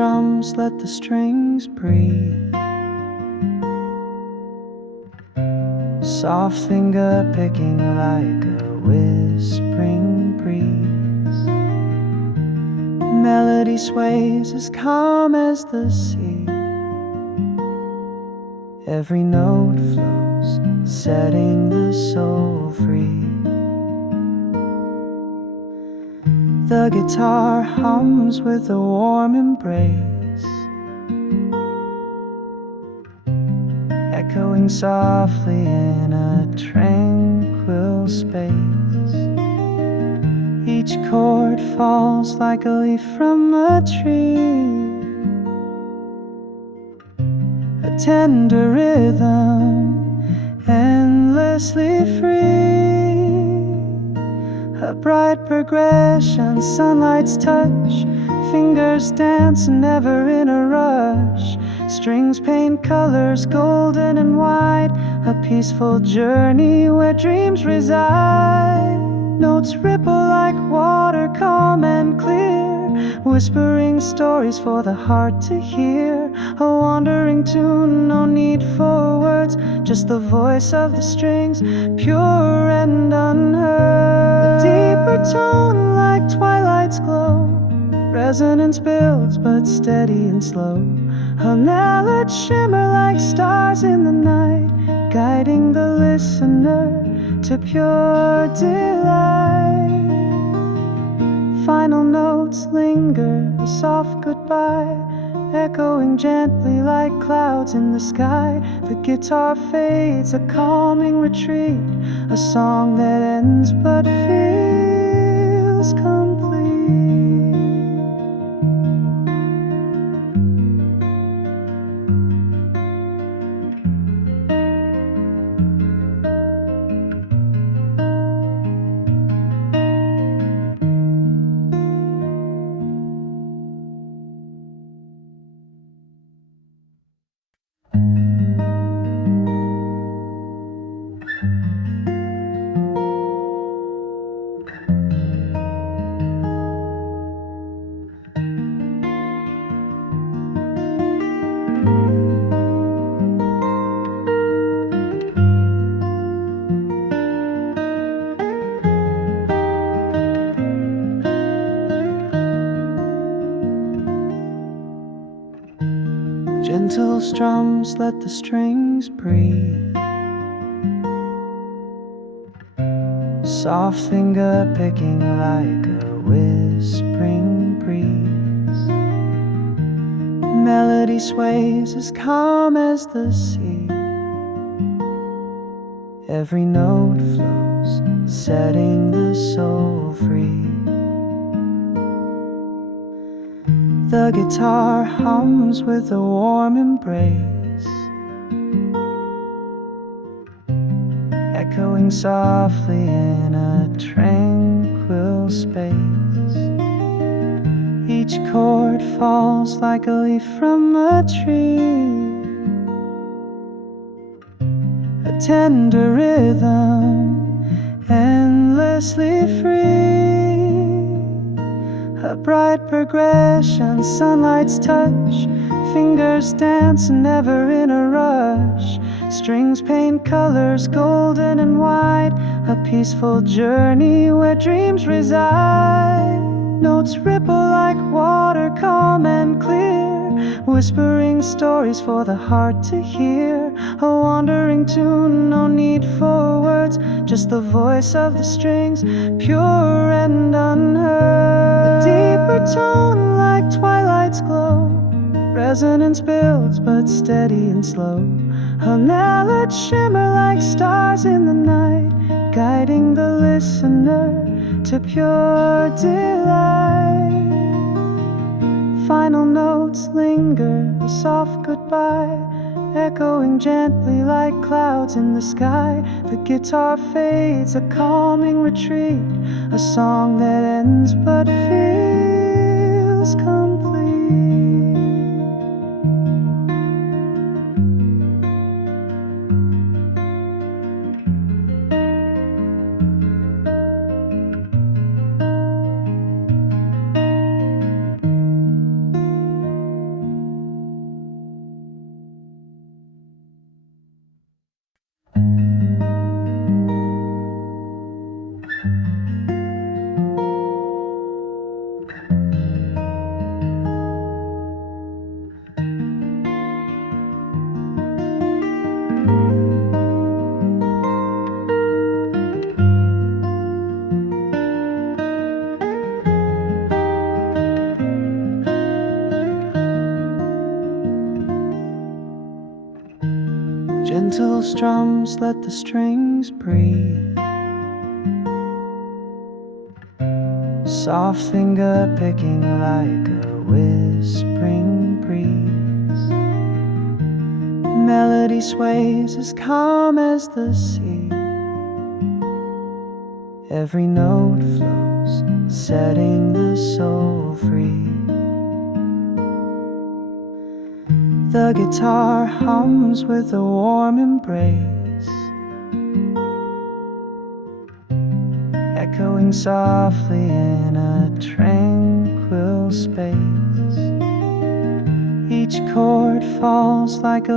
strums, let the strings breathe. Soft finger picking like a whispering breeze. Melody sways as calm as the sea. Every note flows, setting the soul free. The guitar hums with a warm embrace, echoing softly in a tranquil space. Each chord falls like a leaf from a tree, a tender rhythm, endlessly free. A bright progression, sunlight's touch, fingers dance never in a rush. Strings paint colors golden and white, a peaceful journey where dreams reside. Notes ripple like water, calm and clear, whispering stories for the heart to hear. A wandering tune, no need for words, just the voice of the strings, pure and unheard. A deeper tone like twilight's glow, resonance builds but steady and slow. A melody shimmer like stars in the night, guiding the listener to pure delight. Final notes linger, a soft goodbye, echoing gently like clouds in the sky. The guitar fades, a calming retreat, a song that ends but feels complete. Gentle strums, let the strings breathe. Soft finger picking like a whispering breeze. Melody sways as calm as the sea. Every note flows, setting the soul free. The guitar hums with a warm embrace, echoing softly in a tranquil space. Each chord falls like a leaf from a tree, a tender rhythm, endlessly free. A bright progression, sunlight's touch, fingers dance never in a rush. Strings paint colors golden and white, a peaceful journey where dreams reside. Notes ripple like water, calm and clear, whispering stories for the heart to hear. A wandering tune, no need for words, just the voice of the strings, pure and unheard. A deeper tone like twilight's glow, resonance builds but steady and slow. A melody shimmer like stars in the night, guiding the listener to pure delight. Final notes linger, a soft goodbye, echoing gently like clouds in the sky. The guitar fades, a calming retreat, a song that ends but feels complete. Gentle strums let the strings breathe. Soft finger picking like a whispering breeze. Melody sways as calm as the sea. Every note flows, setting the soul free. The guitar hums with a warm embrace, echoing softly in a tranquil space. Each chord falls like a